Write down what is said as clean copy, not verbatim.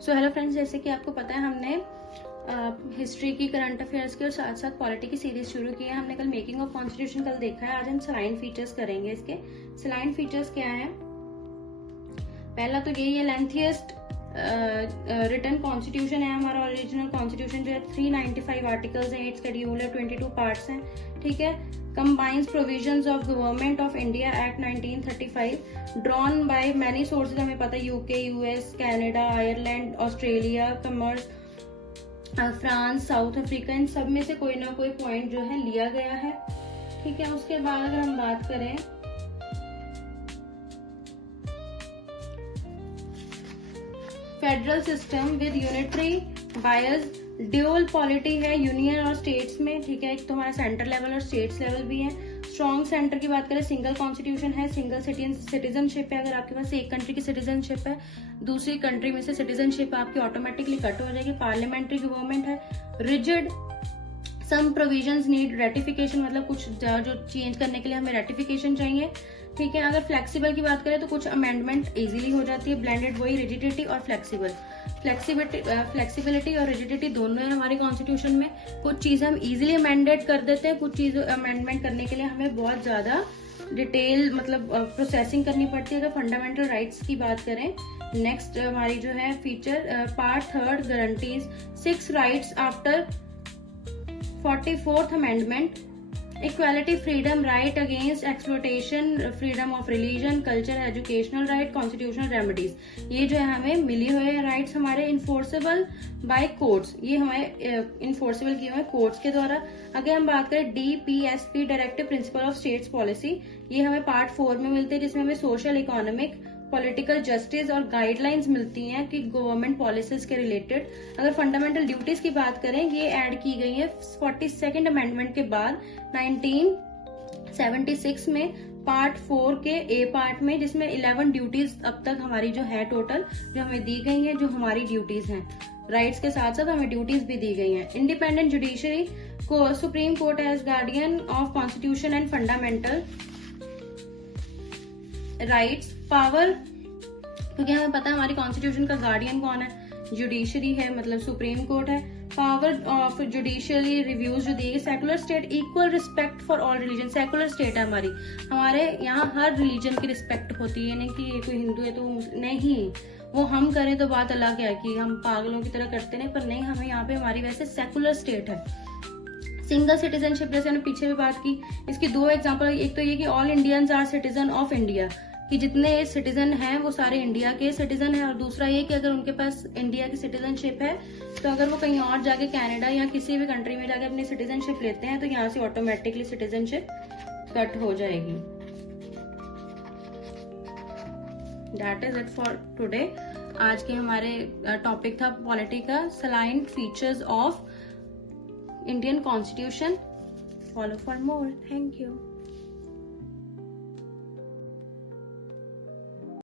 So hello friends, जैसे कि आपको पता है हमने हिस्ट्री की, करंट अफेयर्स की और साथ साथ पॉलिटी की सीरीज शुरू की है। हमने कल मेकिंग ऑफ कॉन्स्टिट्यूशन कल देखा है। आज हम सलाइन फीचर्स करेंगे। इसके सलाइन फीचर्स क्या है? पहला तो यही है, लेंथीएस्ट रिटन कॉन्स्टिट्यूशन है हमारा। ओरिजिनल कॉन्स्टिट्यूशन जो है 395 आर्टिकल्स हैं, 8 शेड्यूल है, 22 पार्ट्स हैं। ठीक है। Combines provisions of government of India act 1935 drawn by many sources. हमें पता है UK, US, Canada, Ireland, Australia, कमर्स, फ्रांस, साउथ अफ्रीका, इन सब में से कोई ना कोई पॉइंट जो है लिया गया है। ठीक है। उसके बाद अगर हम बात करें federal system with unitary bias, dual polity है यूनियन और स्टेट्स में। ठीक है। एक तो हमारा सेंटर लेवल और स्टेट्स लेवल भी है। स्ट्रॉन्ग सेंटर की बात करें, सिंगल कॉन्स्टिट्यूशन है, सिंगल सिटीजनशिप है। अगर आपके पास एक कंट्री की सिटीजनशिप है, दूसरी कंट्री में से सिटीजनशिप आपकी ऑटोमेटिकली कट हो जाएगी। पार्लियामेंट्री गवर्नमेंट है। रिजिड, सम प्रोविजंस नीड रेटिफिकेशन, मतलब कुछ जो चेंज करने के लिए हमें रेटिफिकेशन चाहिए। ठीक है। अगर फ्लेक्सिबल की बात करें तो कुछ अमेंडमेंट इजीली हो जाती है। ब्लेंडेड वही रिजिडिटी और फ्लेक्सिबिलिटी और रिजिडिटी दोनों है हमारे कॉन्स्टिट्यूशन में। कुछ चीजें हम इजीली अमेंडेड कर देते हैं, कुछ चीजें अमेंडमेंट करने के लिए हमें बहुत ज्यादा डिटेल मतलब प्रोसेसिंग करनी पड़ती है। अगर फंडामेंटल राइट्स की बात करें, नेक्स्ट हमारी जो है feature part 3 guarantees 6 rights after 44th amendment. Equality, freedom, right against exploitation, freedom of religion, culture, educational right, constitutional remedies. ये जो है हमें मिली हुए राइट्स हमारे इन्फोर्सेबल बाय कोर्ट्स, ये हमारे इन्फोर्सेबल किए हुए कोर्ट्स के द्वारा। अगर हम बात करें DPSP, directive principle of states policy, ये हमें पार्ट 4 में मिलते हैं, जिसमें हमें सोशल, इकोनॉमिक, पॉलिटिकल जस्टिस और गाइडलाइंस मिलती हैं कि गवर्नमेंट पॉलिसीज के रिलेटेड। अगर फंडामेंटल ड्यूटीज की बात करें, ये ऐड की गई है 42nd अमेंडमेंट के बाद 1976 में पार्ट 4 के ए पार्ट में, जिसमें 11 ड्यूटीज अब तक हमारी जो है टोटल जो हमें दी गई है, जो हमारी ड्यूटीज हैं। राइट्स के साथ साथ हमें ड्यूटीज भी दी गई हैं। इंडिपेंडेंट जुडिशरी को Supreme Court as guardian of constitution and fundamental rights. Power, क्योंकि हमें पता है हमारी कॉन्स्टिट्यूशन का गार्डियन कौन है, जुडिशरी है, मतलब सुप्रीम कोर्ट है। पावर ऑफ जुडिशियली रिव्यूज जो दी गई। Secular state, equal respect for all religion. Secular state है हमारी, हमारे यहाँ हर रिलीजन की रिस्पेक्ट होती है, नहीं कि ये कोई हिंदू है तो नहीं, वो हम करें तो बात अलग है कि हम पागलों की तरह करते नहीं, पर नहीं, हमें यहाँ पे हमारी वैसे सेकुलर स्टेट है। सिंगल सिटीजनशिप, जैसे हमने पीछे भी बात की, इसकी 2 एग्जांपल। एक तो ये कि all Indians are citizen of India, कि जितने सिटीजन हैं वो सारे इंडिया के सिटीजन हैं। और दूसरा ये कि अगर उनके पास इंडिया की सिटीजनशिप है तो अगर वो कहीं और जाके कनाडा या किसी भी कंट्री में जाके अपनी सिटीजनशिप लेते हैं तो यहाँ से ऑटोमेटिकली सिटीजनशिप कट हो जाएगी। That is it for today. आज के हमारे टॉपिक था पॉलिटी का, saline features of Indian constitution. Follow for more. Thank you.